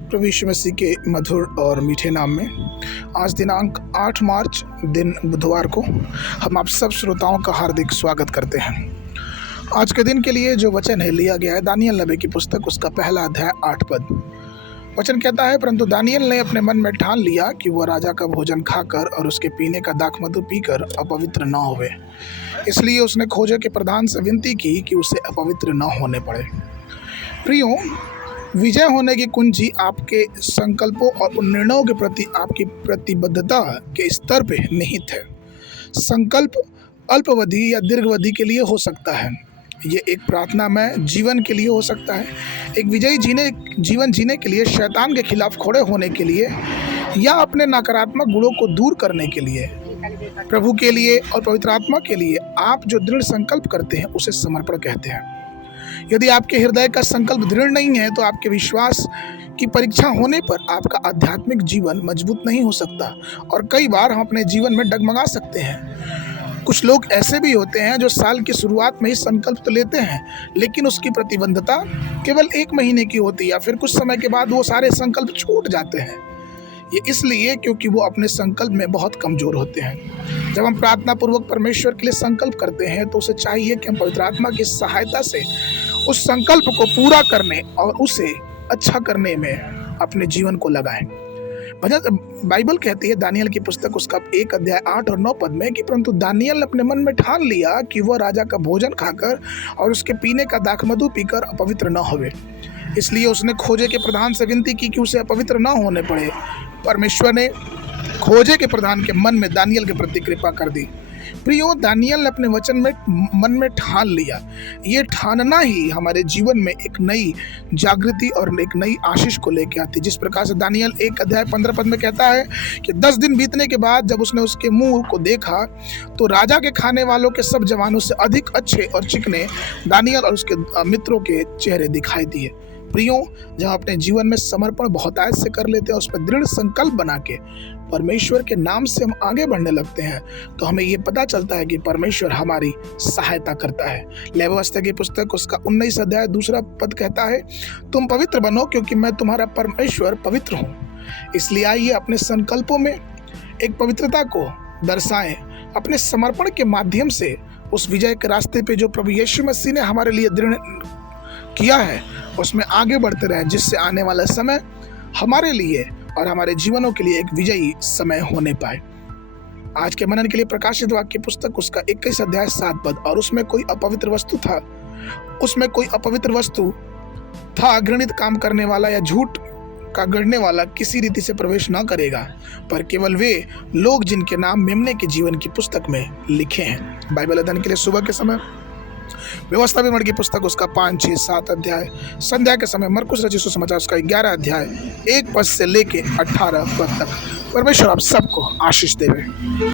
प्रभु यीशु मसीह के मधुर और मीठे नाम में आज दिनांक 8 मार्च दिन बुधवार को हम आप सब श्रोताओं का हार्दिक स्वागत करते हैं। आज के दिन के लिए जो वचन है लिया गया है दानियल नबी की पुस्तक, उसका पहला अध्याय 8 पद। वचन कहता है, परंतु दानियल ने अपने मन में ठान लिया कि वह राजा का भोजन खाकर और उसके पीने का दाखमधु पीकर अपवित्र न होवे। इसलिए उसने खोजे के प्रधान से विनती की कि उसे अपवित्र न होने पड़े। प्रियो, विजय होने की कुंजी आपके संकल्पों और उन निर्णयों के प्रति आपकी प्रतिबद्धता के स्तर पे निहित है। संकल्प अल्पावधि या दीर्घावधि के लिए हो सकता है। ये एक प्रार्थनामय जीवन के लिए हो सकता है, एक विजयी जीवन जीने के लिए, शैतान के खिलाफ खड़े होने के लिए, या अपने नकारात्मक गुणों को दूर करने के लिए, प्रभु के लिए और पवित्र आत्मा के लिए आप जो दृढ़ संकल्प करते हैं उसे समर्पण कहते हैं। यदि आपके हृदय का संकल्प दृढ़ नहीं है तो आपके विश्वास की परीक्षा होने पर आपका आध्यात्मिक जीवन मजबूत नहीं हो सकता और कई बार हम अपने जीवन में डगमगा सकते हैं। कुछ लोग ऐसे भी होते हैं जो साल की शुरुआत में ही संकल्प तो लेते हैं, लेकिन उसकी प्रतिबद्धता केवल 1 महीने की होती है या फिर कुछ समय के बाद वो सारे संकल्प छूट जाते हैं। ये इसलिए क्योंकि वो अपने संकल्प में बहुत कमज़ोर होते हैं। जब हम प्रार्थना पूर्वक परमेश्वर के लिए संकल्प करते हैं तो उसे चाहिए कि हम पवित्र आत्मा की सहायता से उस संकल्प को पूरा करने और उसे अच्छा करने में अपने जीवन को लगाएं। बाइबल कहती है दानियल की पुस्तक, उसका 1 अध्याय 8 और 9 पद में कि परंतु दानियल ने अपने मन में ठान लिया कि वह राजा का भोजन खाकर और उसके पीने का दाखमधु पीकर अपवित्र न होवे। इसलिए उसने खोजे के प्रधान से विनती की कि उसे अपवित्र न होने पड़े। परमेश्वर ने खोजे के प्रधान के मन में दानियल के प्रति कृपा कर दी। प्रियो, दानियल ने अपने वचन में मन में ठान लिया। ये ठानना ही हमारे जीवन में एक नई जागृति और एक नई आशीष को लेके आती। जिस प्रकार से दानियल 1 अध्याय 15 पद में कहता है कि 10 दिन बीतने के बाद जब उसने उसके मुंह को देखा तो राजा के खाने वालों के सब जवानों से अधिक अच्छे और चिकने दानियल और उसके मित्रों के चेहरे दिखाई दिए। प्रियो, जब अपने जीवन में समर्पण बहुतायत से कर लेते हैं, उस पर दृढ़ संकल्प बना के परमेश्वर के नाम से हम आगे बढ़ने लगते हैं तो हमें ये पता चलता है कि परमेश्वर हमारी सहायता करता है। लेवावस्था की पुस्तक, उसका 19 अध्याय 2 पद कहता है, तुम पवित्र बनो क्योंकि मैं तुम्हारा परमेश्वर पवित्र हूँ। इसलिए आइए अपने संकल्पों में एक पवित्रता को दर्शाएं। अपने समर्पण के माध्यम से उस विजय के रास्ते पे जो प्रभु यीशु मसीह ने हमारे लिए दृढ़ किया है उसमें आगे बढ़ते रहे, जिससे आने वाला समय हमारे लिए और हमारे जीवनों के लिए एक विजयी समय होने पाए। आज के मनन के लिए प्रकाशित वाक्य पुस्तक, उसका 21 अध्याय 7 पद, और उसमें कोई अपवित्र वस्तु था घृणित काम करने वाला या झूठ का गढ़ने वाला किसी रीति से प्रवेश न करेगा, पर केवल वे लोग जिनके नाम मेमने के जीवन की पुस्तक में लिखे हैं। बाइबल अध्ययन के लिए सुबह के समय व्यवस्था विवरण की पुस्तक, उसका 5, 6, 7 अध्याय, संध्या के समय मरकुस रचित सुसमाचार, उसका 11 अध्याय 1 पद से लेके 18 पद तक। परमेश्वर आप सबको आशीष देवे।